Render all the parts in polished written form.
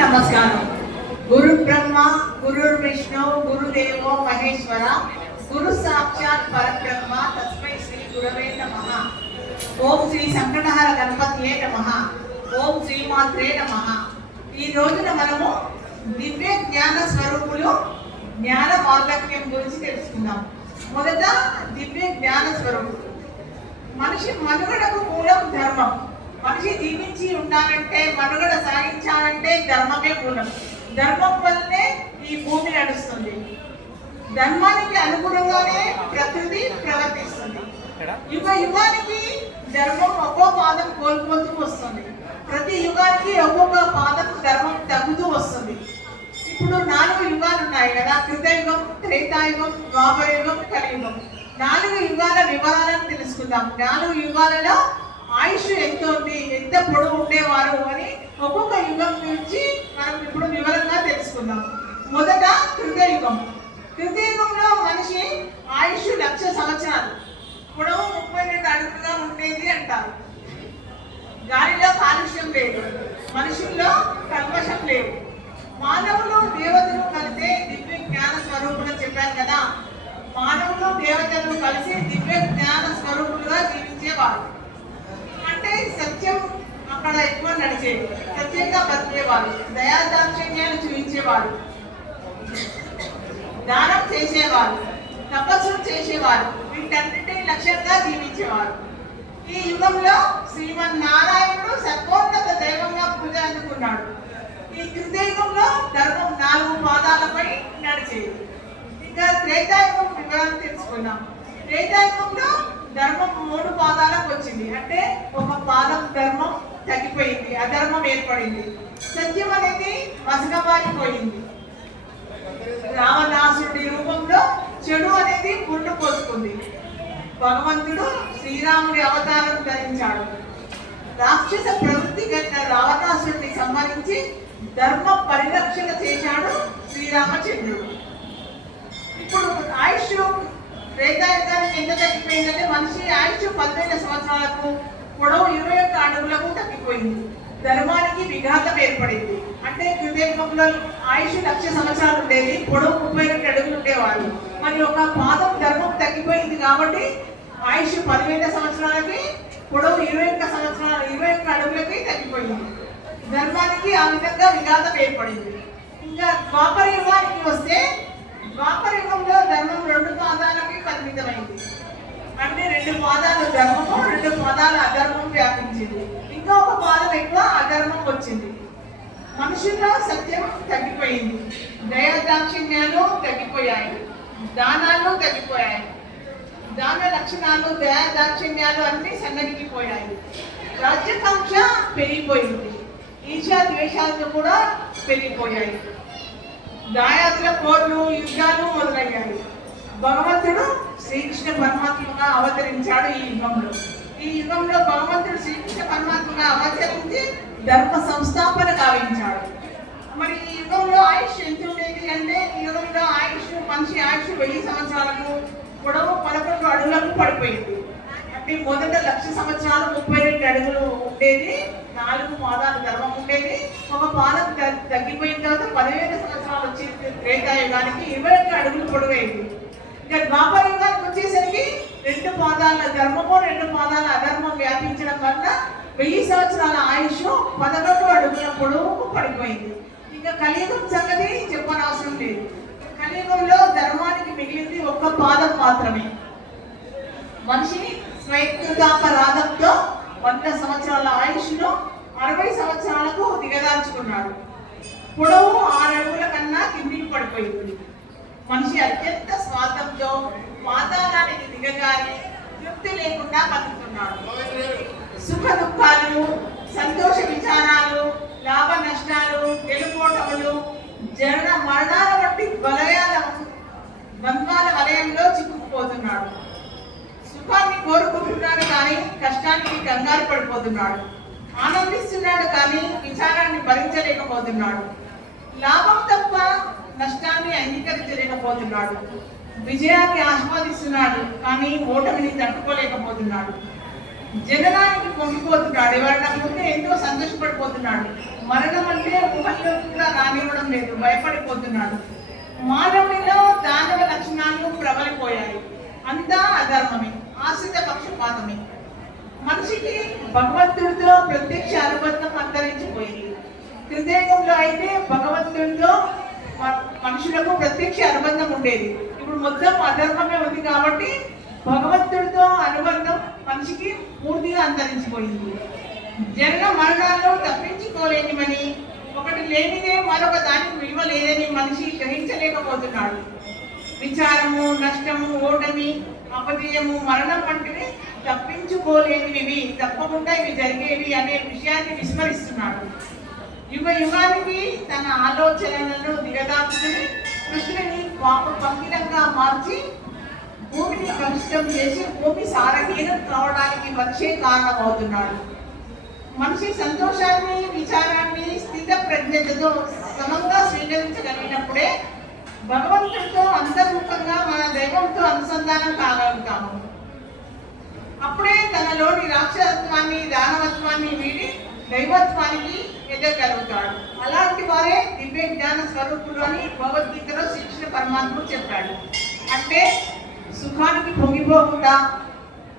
నమస్కారం. గురు బ్రహ్మ గురు విష్ణు గురుదేవో మహేశ్వర గురు సాక్షాత్ పరబ్రహ్మ తస్మై శ్రీ గురవే నమః. ఓం శ్రీ సంకటహర గణపతియే నమః. ఓం శ్రీమాత్రే నమః. ఈ రోజున మనము దివ్య జ్ఞాన స్వరూపులు జ్ఞాన మార్గక్యం గురించి తెలుసుకుందాం. మొదట దివ్య జ్ఞాన స్వరూపులు. మనిషి మనుగడకు మూలం ధర్మం. మనిషి జీవించి ఉండాలంటే, మనుగడ సాగించాలంటే ధర్మమే మూలం. ధర్మం వల్లనే ఈ భూమి నడుస్తుంది. ధర్మానికి అనుగుణంగానే ప్రకృతి ప్రవర్తిస్తుంది. యుగ యుగానికి ధర్మం ఒక్కో పాదం కోల్పోతూ వస్తుంది. ప్రతి యుగానికి ఒక్కొక్క పాదం ధర్మం తగ్గుతూ వస్తుంది. ఇప్పుడు 4 యుగాలు ఉన్నాయి కదా, కృతయుగం, త్రేతాయుగం, ద్వాపరయుగం, కలియుగం. 4 యుగాల వివరాలను తెలుసుకుందాం. 4 యుగాలలో ఆయుష్ ఎంత ఉంది, ఎంత పొడవు ఉండేవారు అని ఒక్కొక్క యుగం గురించి మనం ఇప్పుడు వివరంగా తెలుసుకుందాం. మొదట కృతయుగం. కృతయుగంలో మనిషి ఆయుష్ 1,00,000 సంవత్సరాలు, పొడవు 32 అడుగులుగా ఉండేది అంటారు. గాలిలో కాలుష్యం లేదు, మనుషుల్లో కల్మషం లేవు. మానవులు దేవతలు కలిసే దివ్య జ్ఞాన స్వరూపులు చెప్పాను కదా. మానవులు దేవతలు కలిసి దివ్య జ్ఞాన స్వరూపులుగా జీవించేవారు. అంటే సత్యం అక్కడ ఎక్కువ నడిచేది, సత్యంగా బతికేవారు, దయాదాక్షిణ్యాలు చూపించేవారు, దానం చేసేవారు, తపస్సు చేసేవారు, వీటన్నిటి లక్ష్యంగా జీవించేవారు. ఈ యుగంలో శ్రీమన్నారాయణుడు సర్వోన్నత దైవంగా పూజ అందుకున్నాడు. ఈ కృతయుగంలో ధర్మం 4 పాదాలపై నడిచేది. ఇంకా త్రేతాయుగం వివరాలు తెలుసుకున్నాం. త్రేతాయుగంలో ధర్మం 3 పాదాలకు వచ్చింది. అంటే ఒక పాదం ధర్మం తగ్గిపోయింది, అధర్మం ఏర్పడింది. సత్యం అనేది మసకబారిపోయింది. రావణాసుడి రూపంలో చెడు అనేది పుండు పోసుకుంది. భగవంతుడు శ్రీరాముడి అవతారం ధరించాడు. రాక్షస ప్రవృత్తి కలిగిన రావణాసుడిని సంహరించి ధర్మ పరిరక్షణ చేశాడు శ్రీరామచంద్రుడు. ఇప్పుడు ఆయుష్ త్రేతాయుగానికి ఎంత తగ్గిపోయిందంటే మనిషి ఆయుష్ 10,000 సంవత్సరాలకు, పొడవు 21 అడుగులకు తగ్గిపోయింది. ధర్మానికి విఘాతం ఏర్పడింది. అంటే కృతయుగంలో ఆయుష్ 1,00,000 సంవత్సరాలు ఉండేది, పొడవు 32 అడుగులు ఉండేవారు. మరి ఒక పాదం ధర్మం తగ్గిపోయింది కాబట్టి ఆయుష్ 10,000 సంవత్సరాలకి, పొడవు 21 అడుగులకి తగ్గిపోయింది. ధర్మానికి ఆ విధంగా విఘాతం ఏర్పడింది. ఇంకా ద్వాపర యుగానికి వస్తే, ద్వాపర యుగంలో ధర్మం 2 పాదాలకి పరిమితమైంది. అంటే 2 పాదాలు ధర్మము, 2 పాదాల అధర్మం వ్యాపించింది. ఇంకా ఒక పాదం ఎక్కువ అధర్మం వచ్చింది. మనుషుల్లో సత్యం తగ్గిపోయింది, దయాదాక్షిణ్యాలు తగ్గిపోయాయి, దానాలు తగ్గిపోయాయి, దాన లక్షణాలు, దయాదాక్షిణ్యాలు అన్ని సన్నగిపోయాయి. రాజ్యకాంక్ష పెరిగిపోయింది, ఈర్ష్య ద్వేషాలు కూడా పెరిగిపోయాయి. దాయాదుల పోర్లు, యుద్ధాలు మొదలయ్యాయి. భగవంతుడు శ్రీకృష్ణ పరమాత్మగా అవతరించాడు ఈ యుగంలో. ఈ యుగంలో భగవంతుడు శ్రీకృష్ణ పరమాత్మగా అవతరించి ధర్మ సంస్థాపన గావించాడు. మరి ఈ యుగంలో ఆయుష్ ఎంత ఉండేది అంటే, ఈ యుగంలో మనిషి ఆయుష్ 1000 సంవత్సరాలకు, పొడవు 11 అడుగులకు పడిపోయింది. అంటే మొదట 1,00,000 సంవత్సరాలు 32 అడుగులు ఉండేది, 4 పాదాలు ధర్మం ఉండేది. ఒక పాదం తగ్గిపోయిన తర్వాత 10,000 సంవత్సరాలు వచ్చి త్రేతాయుగానికి 21 అడుగులు పొడవైంది. ఇక ద్వాపర యుగానికి వచ్చేసరికి 2 పాదాల ధర్మము, 2 పాదాల అధర్మం వ్యాపించడం వల్ల 1000 సంవత్సరాల ఆయుష్ 11 అడుగుల పొడవుకు పడిపోయింది. ఇంకా కలియుగం సంగతి చెప్పనవసరం లేదు. కలియుగంలో ధర్మానికి మిగిలింది 1 పాదం మాత్రమే. మనిషి స్వయంకృతాపరాధంతో 100 సంవత్సరాల ఆయుష్ను 60 సంవత్సరాలకు దిగదార్చుకున్నాడు. పొడవు 6 అడుగుల కన్నా కిందికి పడిపోయింది. మనిషి అత్యంత స్వార్థంతో పాతాళానికి దిగజారి తృప్తి లేకుండా బతుకుతున్నాడు. సుఖ దుఃఖాలు, సంతోష విచారాలు, లాభ నష్టాలు, గెలుపోటములు, జనన మరణాల వంటి ద్వంద్వాల వలయంలో చిక్కుకుపోతున్నాడు. సుఖాన్ని కోరుకుంటున్నాడు కానీ కష్టానికి కంగారు పడిపోతున్నాడు. ఆనందిస్తున్నాడు కానీ విచారాన్ని భరించలేకపోతున్నాడు. లాభం తప్ప నష్టాన్ని అంగీకరించలేకపోతున్నాడు. విజయాన్ని ఆస్వాదిస్తున్నాడు కానీ ఓటమిని తట్టుకోలేకపోతున్నాడు. జననానికి పొంగిపోతున్నాడు. ఎవరైనా ముందే ఎంతో సంతోషపడిపోతున్నాడు. మరణం అంటే ఊహల్లో భయపడిపోతున్నాడు. మానవునిలో దానవ లక్షణాలు ప్రబలిపోయాయి. అంతా అధర్మమే, ఆశ్రిత పక్షపాతమే. మనిషికి భగవంతుడితో ప్రత్యక్ష అనుబంధం అంతరించిపోయింది. కృతయుగంలో అయితే భగవంతుడితో మనుషులకు ప్రత్యక్ష అనుబంధం ఉండేది. ఇప్పుడు మొత్తం అధర్మమే ఉంది కాబట్టి భగవంతుడితో అనుబంధం మనిషికి పూర్తిగా అంతరించిపోయింది. జన్మ మరణాల్లో తప్పించుకోలేనిమని, ఒకటి లేనిదే మరొక దానికి విలువ లేదని మనిషి గ్రహించలేకపోతున్నాడు. విచారము, నష్టము, ఓటమి, అపజయము, మరణం వంటివి తప్పించుకోలేనివి, తప్పకుండా ఇవి జరిగేవి అనే విషయాన్ని విస్మరిస్తున్నాడు. యుగ యుగానికి తన ఆలోచనలను దిగదార్చుకుని కృష్ణుని పాప పంకిలంగా మార్చి భూమిని కలుషితం చేసి భూమి సారహీనం కావడానికి మనిషే కారణమవుతున్నాడు. మనిషి సంతోషాన్ని, విచారాన్ని స్థిత ప్రజ్ఞతతో సమంగా స్వీకరించగలిగినప్పుడే భగవంతుడితో అంతర్ముఖంగా మన దైవంతో అనుసంధానం కాగలుగుతాము. అప్పుడే తనలోని రాక్షసత్వాన్ని, దానవత్వాన్ని వీడి దైవత్వానికి ఎదగలుగుతాడు. అలాంటి వారే దివ్య జ్ఞాన స్వరూపులు అని భగవద్గీతలో శ్రీకృష్ణ పరమాత్ముడు చెప్పాడు. అంటే సుఖానికి పొంగిపోకుండా,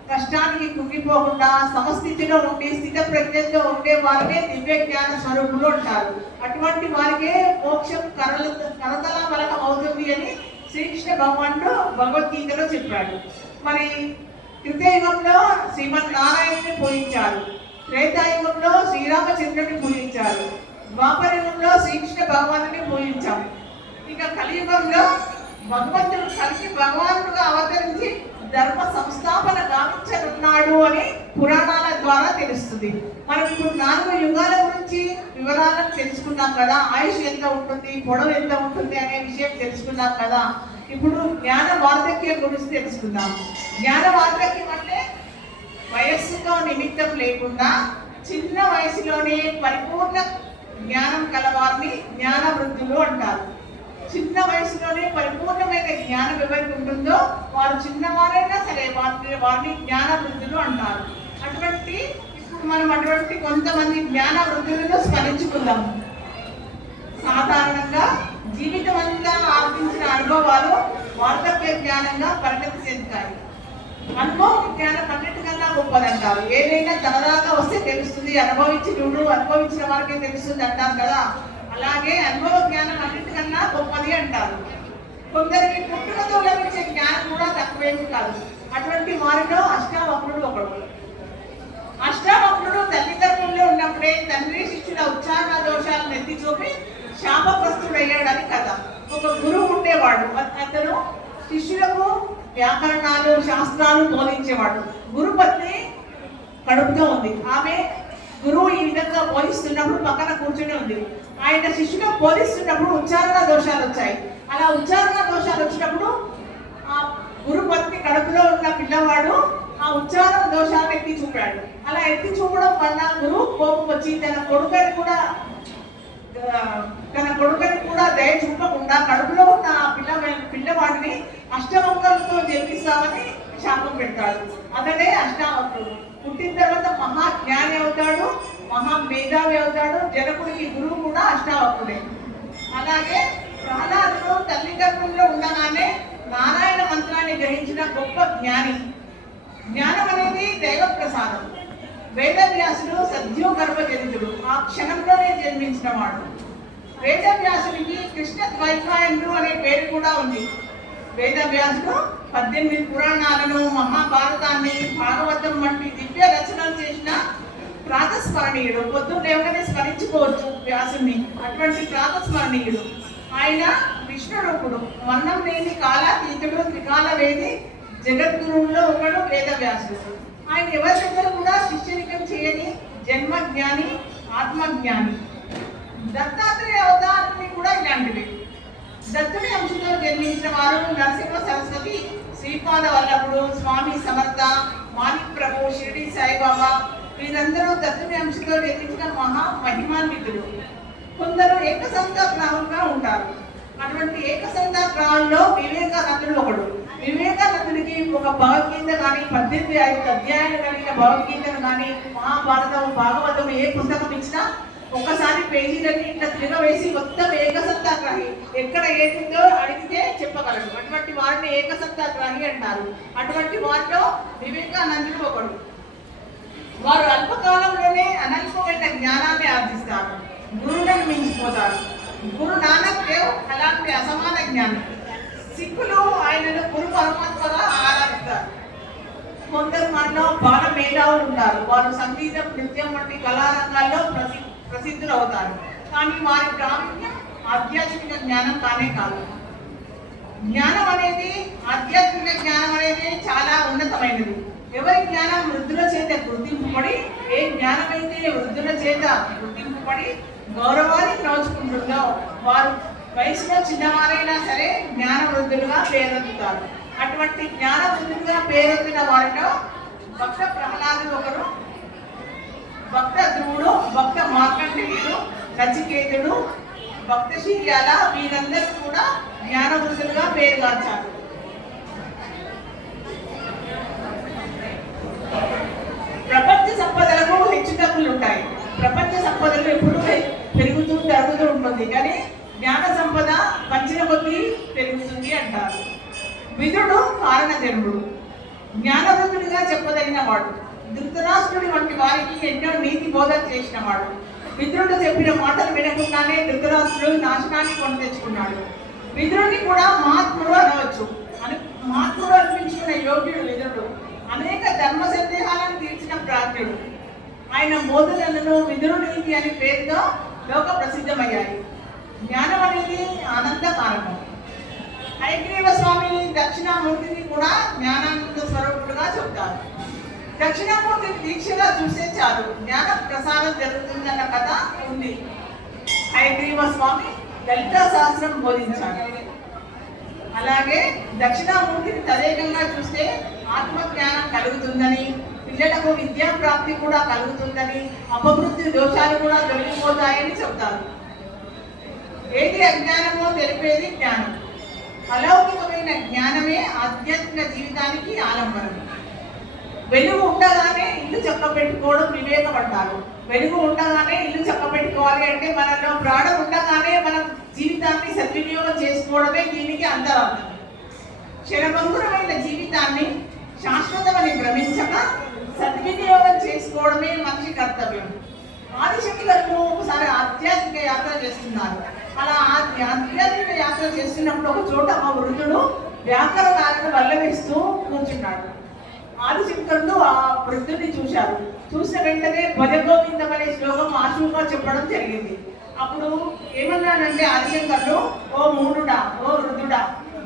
కష్టానికి కుంగిపోకుండా సమస్థితిలో ఉండి స్థిత ప్రజ్ఞతో ఉండే వారికే దివ్య జ్ఞాన స్వరూపులు అంటారు. అటువంటి వారికే మోక్షం కరతల బలకం అవుతుంది అని శ్రీకృష్ణ భగవానుడు భగవద్గీతలో చెప్పాడు. మరి కృతయుగంలో శ్రీమన్నారాయణుని పూజించారు, త్రేతాయుగంలో శ్రీరామచంద్రుని పూజించారు, ద్వాపరయుగంలో శ్రీకృష్ణ భగవానుని పూజించాం. ఇక కలియుగంలో భగవంతుడు కలిసి భగవానుడుగా అవతరించి ధర్మ సంస్థాపన గావించనున్నాడు అని పురాణాల ద్వారా తెలుస్తుంది. మనం ఇప్పుడు 4 యుగాల గురించి వివరాలను తెలుసుకున్నాం కదా. ఆయుష్ ఎంత ఉంటుంది, పొడవు ఎంత ఉంటుంది అనే విషయం తెలుసుకున్నాం కదా. ఇప్పుడు జ్ఞాన వార్ధక్యం గురించి తెలుసుకుందాం. జ్ఞాన వార్ధక్యం అంటే వయస్సుతో నిమిత్తం లేకుండా చిన్న వయసులోనే పరిపూర్ణ జ్ఞానం కలవారిని జ్ఞాన వృద్ధులు అంటారు. చిన్న వయసులోనే పరిపూర్ణమైన జ్ఞానం ఎవరికి ఉంటుందో వారు చిన్నవారైనా సరే వారిని జ్ఞాన వృద్ధులు అంటారు. ఇప్పుడు మనం అటువంటి కొంతమంది జ్ఞాన వృద్ధులను స్మరించుకుందాము. సాధారణంగా జీవితం అంతా ఆర్జించిన అనుభవాలు వార్ధక్య జ్ఞానంగా పరిణతి చెందుతాయి. అనుభవం జ్ఞానం అన్నిటికన్నా గొప్పదంటారు. ఏదైనా తనదాకా వస్తే తెలుస్తుంది, అనుభవించిన వారికే తెలుస్తుంది అంటారు కదా. అలాగే అనుభవ జ్ఞానం అన్నిటికన్నా గొప్పది అంటారు. కొందరికి పుట్టుకతో లభించే జ్ఞానం కూడా తక్కువేమీ కాదు. అటువంటి వారిలో అష్టావక్రుడు ఒకడు. అష్టావక్రుడు తల్లిదండ్రుల్లో ఉన్నప్పుడే తండ్రి శిష్యుల ఉచ్చారణ దోషాలను ఎత్తి చూపి శాపగ్రస్తుడయ్యాడని కథ. ఒక గురువు ఉండేవాడు. అతను శిష్యులకు వ్యాకరణాలు, శాస్త్రాలు బోధించేవాడు. గురుపత్ని కడుపుతో ఉంది. ఆమె గురువు ఈ విధంగా బోధిస్తున్నప్పుడు పక్కన కూర్చుని ఉంది. ఆయన శిష్యులకు బోధిస్తున్నప్పుడు ఉచ్చారణ దోషాలు వచ్చాయి. అలా ఉచ్చారణ దోషాలు వచ్చినప్పుడు ఆ గురుపత్ని కడుపులో ఉన్న పిల్లవాడు ఆ ఉచ్చారణ దోషాలను ఎత్తి చూపాడు. అలా ఎత్తి చూపడం వల్ల గురువు కోపం వచ్చి తన కొడుకని కూడా దయ చూపకుండా కడుపులో ఉన్న పిల్లవాడిని అష్టవక్రులతో జన్మిస్తామని శాపం పెడతాడు. అతడే అష్టావక్రుడు. పుట్టిన తర్వాత మహా జ్ఞాని అవుతాడు, మహా మేధావి అవుతాడు. జనకుడికి గురువు కూడా అష్టావక్రుడే. అలాగే ప్రహ్లాదుడు తల్లిదండ్రుల్లో ఉండగానే నారాయణ మంత్రాన్ని గ్రహించిన గొప్ప జ్ఞాని. జ్ఞానం అనేది దైవ ప్రసాదం. వేదవ్యాసుడు సద్యోగర్భజనితుడు, ఆ క్షణంలోనే జన్మించిన వాడు. వేదవ్యాసుడికి కృష్ణ ద్వైపాయనుడు అనే పేరు కూడా ఉంది. వేదవ్యాసుడు 18 పురాణాలను, మహాభారతాన్ని, భాగవతం వంటి దివ్య రచనలు చేసిన ప్రాతస్మరణీయుడు. పొద్దున్న లేవగానే స్మరించుకోవచ్చు వ్యాసుని. అటువంటి ప్రాతస్మరణీయుడు. ఆయన విష్ణురూపుడు, వర్ణం లేని కాలాతీతుడు, త్రికాల వేది, జగద్గురువుల్లో ఒకడు వేదవ్యాసుడు. ఆయన ఎవరి దగ్గర కూడా శిష్యనికం చేయని జన్మజ్ఞాని, ఆత్మజ్ఞాని. దత్తాత్రేయ అవతారాన్ని కూడా ఇలాంటివి. దత్తుని అంశంలో జన్మించిన వారు నరసింహ సరస్వతి, శ్రీపాద వల్లభుడు, స్వామి సమర్థ, మాణిక్ ప్రభు, షిరిడి సాయిబాబా వీరందరూ దత్తుని అంశంలో జన్మించిన మహా మహిమాన్వితులు. కొందరు ఏకసంతాగ్రాహంగా ఉంటారు. అటువంటి ఏకసంతాగ్రాహంలో వివేకానందుడు ఒకడు. వివేకానందుడికి ఒక భగవద్గీత కానీ 18 అధ్యాయాలు కలిగిన భగవద్గీతను కానీ భాగవతం ఏ పుస్తకం ఇచ్చినా ఒక్కసారి పేజీలన్నీ ఇట్లా తిరగవేసి మొత్తం ఏకసంతా ఏకసత్తాగ్రాహి, ఎక్కడ ఏదుందో అడిగితే చెప్పగలడు. అటువంటి వారిని ఏకసత్తాగ్రాహి అంటారు. అటువంటి వారిలో వివేకానందుడు ఒకడు. వారు అల్పకాలంలోనే అనల్పమైన జ్ఞానాన్ని ఆర్జిస్తారు, గురువులను మించిపోతారు. గురు నానక్ దేవ్ అలాంటి అసమాన జ్ఞానం. సిక్కులు ఆయనను గురు పరమాత్మగా ఆరాధిస్తారు. కొందరు మనలో బాల మేధావులు ఉంటారు. వారు సంగీతం, నృత్యం వంటి కళారంగాల్లో ప్రసిద్ధులు అవుతారు. కానీ వారి ప్రావీణ్యం ఆధ్యాత్మిక జ్ఞానం కానే కాదు. జ్ఞానం అనేది, ఆధ్యాత్మిక జ్ఞానం అనేది చాలా ఉన్నతమైనది. ఎవరి జ్ఞానం వృద్ధుల చేత గుర్తింపుపడి, ఏ జ్ఞానమైతే వృద్ధుల చేత గుర్తింపుపడి గౌరవాన్ని నోచుకుంటుందో వారు వయసులో చిన్నవారైనా సరే జ్ఞాన వృద్ధులుగా పేరొందుతారు. అటువంటి జ్ఞాన వృద్ధులుగా పేరొందిన వారిలో భక్త ప్రహ్లాదుడు ఒకరు, భక్త ధ్రువుడు, భక్త మార్కండేయుడు, నచికేతుడు, భక్త శీర్యాల వీరందరూ కూడా జ్ఞాన వృద్ధులుగా పేరుగాంచారు. ప్రపంచ సంపదలకు హెచ్చుతగ్గులు ఉంటాయి. ప్రపంచ సంపదలు ఎప్పుడూ పెరుగుతూ తరుగుతూ ఉంటుంది. కానీ జ్ఞాన సంపద పంచిన కొద్దీ పెరుగుతుంది అంటారు. విదుడు కారణ జన్ముడు, జ్ఞానవృద్ధుడిగా చెప్పదగిన వాడు. ధృతరాష్ట్రుడి వంటి వారికి ఎన్నో నీతి బోధన చేసిన వాడు. విదురుడు చెప్పిన మాటలు వినకుండానే ధృతరాష్ట్రుడు నాశనాన్ని కొని తెచ్చుకున్నాడు. విదురుని కూడా మహాత్ముడు అనవచ్చు. మహాత్ముడు అనిపించుకున్న యోగ్యుడు విదురుడు. అనేక ధర్మ సందేహాలను తీర్చిన ప్రాజ్ఞుడు. ఆయన బోధనలను విదురు నీతి అనే పేరుతో లోక ప్రసిద్ధమయ్యాయి. జ్ఞానం అనేది ఆనంద కారణం. హయగ్రీవ స్వామి దక్షిణామూర్తిని కూడా జ్ఞానానంద స్వరూపుడుగా చెబుతారు. దక్షిణామూర్తిని దీక్షగా చూస్తే చాలు జ్ఞాన ప్రసారం జరుగుతుందన్న కథ ఉంది. హయగ్రీవ స్వామి లలిత శాస్త్రం బోధించారు. అలాగే దక్షిణామూర్తిని తదేకంగా చూస్తే ఆత్మజ్ఞానం కలుగుతుందని, పిల్లలకు విద్యా ప్రాప్తి కూడా కలుగుతుందని, అపవృత్తి దోషాలు కూడా తొలగిపోతాయని చెప్తారు. ఏది అజ్ఞానమో తెలిపేది జ్ఞానం. అలౌకికమైన జ్ఞానమే ఆధ్యాత్మిక జీవితానికి ఆలంబనం. వెలుగు ఉండగానే ఇల్లు చక్కబెట్టుకోవడం వివేకం అంటారు. వెలుగు ఉండగానే ఇల్లు చక్కబెట్టుకోవాలి అంటే మనలో ప్రాణం ఉండగానే మనం జీవితాన్ని సద్వినియోగం చేసుకోవడమే దీనికి అంతరార్థం. క్షణభంగురమైన జీవితాన్ని శాశ్వతమని భ్రమించక సద్వినియోగం చేసుకోవడమే మనిషి కర్తవ్యం. ఆదిశంకరులు ఒకసారి ఆధ్యాత్మిక యాత్ర చేస్తున్నారు. అలా ఆధ్యాత్మిక యాత్ర చేస్తున్నప్పుడు ఒక చోట ఆ వృద్ధుడు వ్యాకరణాలను వల్లవేస్తూ కూర్చున్నాడు. ఆదిశంకరులు ఆ వృద్ధుడిని చూశారు. చూసిన వెంటనే భజగోవిందం అనే శ్లోకం ఆశువుగా చెప్పడం జరిగింది. అప్పుడు ఏమన్నాడంటే ఆదిశంకరులు, ఓ మూఢుడా, ఓ వృద్ధుడా,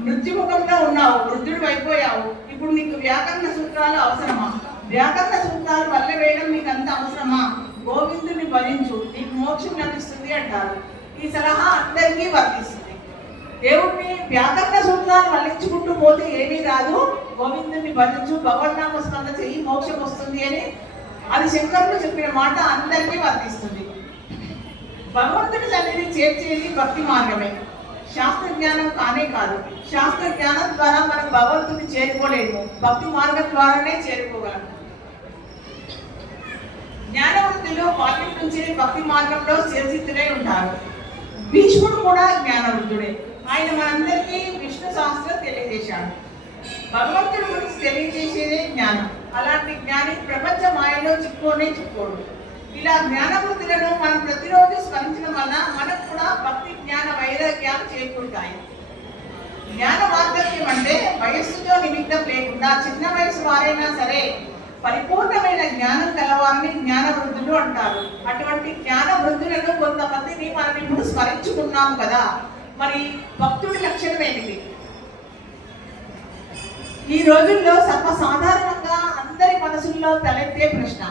మృత్యుముఖంలో ఉన్నావు, వృద్ధుడు అయిపోయావు. ఇప్పుడు నీకు వ్యాకరణ సూత్రాలు అవసరమా? వ్యాకరణ సూత్రాలు వల్ల వేయడం నీకు అంత అవసరమా? గోవిందుని భజించు, నీకు మోక్షం లభిస్తుంది అంటారు. ఈ సలహా అందరికీ వర్తిస్తుంది. దేవుడిని వ్యాకరణ సూత్రాలు వల్లించుకుంటూ పోతే ఏమీ రాదు, గోవిందుని భజించు, భగవన్నామ స్మరణ చెయ్యి, మోక్షం వస్తుంది అని అది శంకరుడు చెప్పిన మాట అందరికీ వర్తిస్తుంది. భగవంతుడి సన్నిధిని చేర్చేది భక్తి మార్గమే, శాస్త్ర జ్ఞానం కానే కాదు. శాస్త్ర జ్ఞానం ద్వారా మనం భగవంతుని చేరుకోలేము, భక్తి మార్గం ద్వారానే చేరుకోగలము. జ్ఞానవంతులు బాల్యం నుంచే భక్తి మార్గంలో స్థిరసిద్ధులై ఉంటారు. భీష్ముడు కూడా జ్ఞానవంతుడే. ఆయన మనందరికీ విష్ణు శాస్త్రం తెలియజేశాడు. భగవంతుడి గురించి తెలియజేసేదే జ్ఞానం. అలాంటి జ్ఞాని ప్రపంచ మాయలో చిక్కోడు. ఇలా జ్ఞానవృత్తులను మనం ప్రతిరోజు స్మరించడం వల్ల మనకు కూడా భక్తి, జ్ఞాన, వైరాగ్యాలు చేకూరుతాయి. జ్ఞాన వార్ధక్యం అంటే వయస్సుతో నిమిత్తం లేకుండా చిన్న వయసు వారైనా సరే పరిపూర్ణమైన జ్ఞానం కలవారిని జ్ఞాన వృద్ధులు అంటారు. అటువంటి జ్ఞాన వృద్ధులను కొంతమందిని మనం ఇప్పుడు స్మరించుకున్నాం కదా. మరి భక్తుడి లక్షణం ఏమిటి? ఈ రోజుల్లో సర్వసాధారణంగా అందరి మనసుల్లో తలెత్తే ప్రశ్న,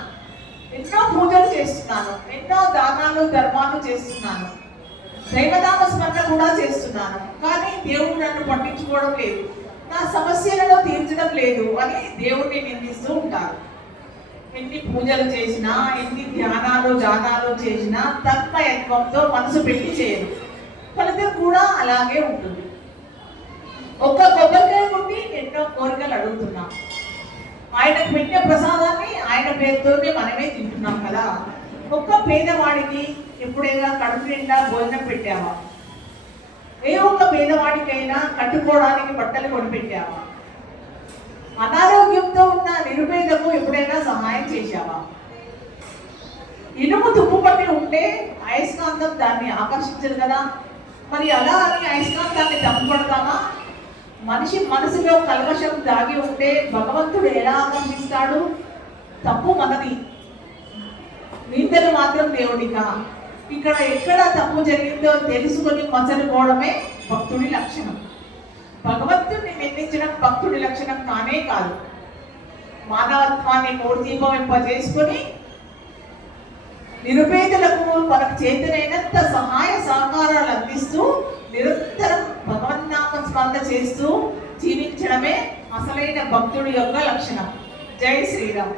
ఎన్నో పూజలు చేస్తున్నాను, ఎన్నో దానాలు ధర్మాలు చేస్తున్నాను, దైవనామ స్మరణ కూడా చేస్తున్నాను, కానీ దేవుడు నన్ను పట్టించుకోవడం లేదు, నా సమస్యలను తీర్చడం లేదు అని దేవుడిని నిందిస్తూ ఉంటారు. ఎన్ని పూజలు చేసినా, ఎన్ని ధ్యానాలు జానాలు చేసినా తన్మయత్వంతో మనసు పెట్టి చేయరు. ఫలితం కూడా అలాగే ఉంటుంది. ఒక్క కొబ్బరికాయ కొట్టి ఎన్నో కోరికలు అడుగుతున్నాం. ఆయనకు పెట్టే ప్రసాదాన్ని ఆయన పేరుతోనే మనమే తింటున్నాం కదా. ఒక్క పేదవాడికి ఎప్పుడైనా కడుపు నిండా భోజనం పెట్టావా? ఏ ఒక్క పేదవాడికైనా కట్టుకోవడానికి బట్టలు కొనిపెట్టావా? అనారోగ్యంతో ఉన్న నిరుపేదకు ఎప్పుడైనా సహాయం చేశావా? ఇనుము తుప్పుపట్టి ఉంటే అయస్కాంతం దాన్ని ఆకర్షించదు కదా, మరి అలా అని అయస్కాంతాన్ని తప్పుపడతామా? మనిషి మనసులో కల్మషం దాగి ఉంటే భగవంతుడు ఎలా ఆకర్షిస్తాడు? తప్పు మనది, నిందలు మాత్రం దేవుడికా? ఇక్కడ ఎక్కడ తప్పు జరిగిందో తెలుసుకొని మసలుకోవడమే భక్తుడి లక్షణం. భగవంతుడిని నిందించడం భక్తుడి లక్షణం కానే కాదు. మానవత్వాన్ని మూర్తిభవింపజేసుకొని నిరుపేదలకు మనకు చేతనైనంత సహాయ సహకారాలు అందిస్తూ నిరంతరం భగవన్నామ స్మరణ చేస్తూ జీవించడమే అసలైన భక్తుడి యొక్క లక్షణం. జై శ్రీరామ్.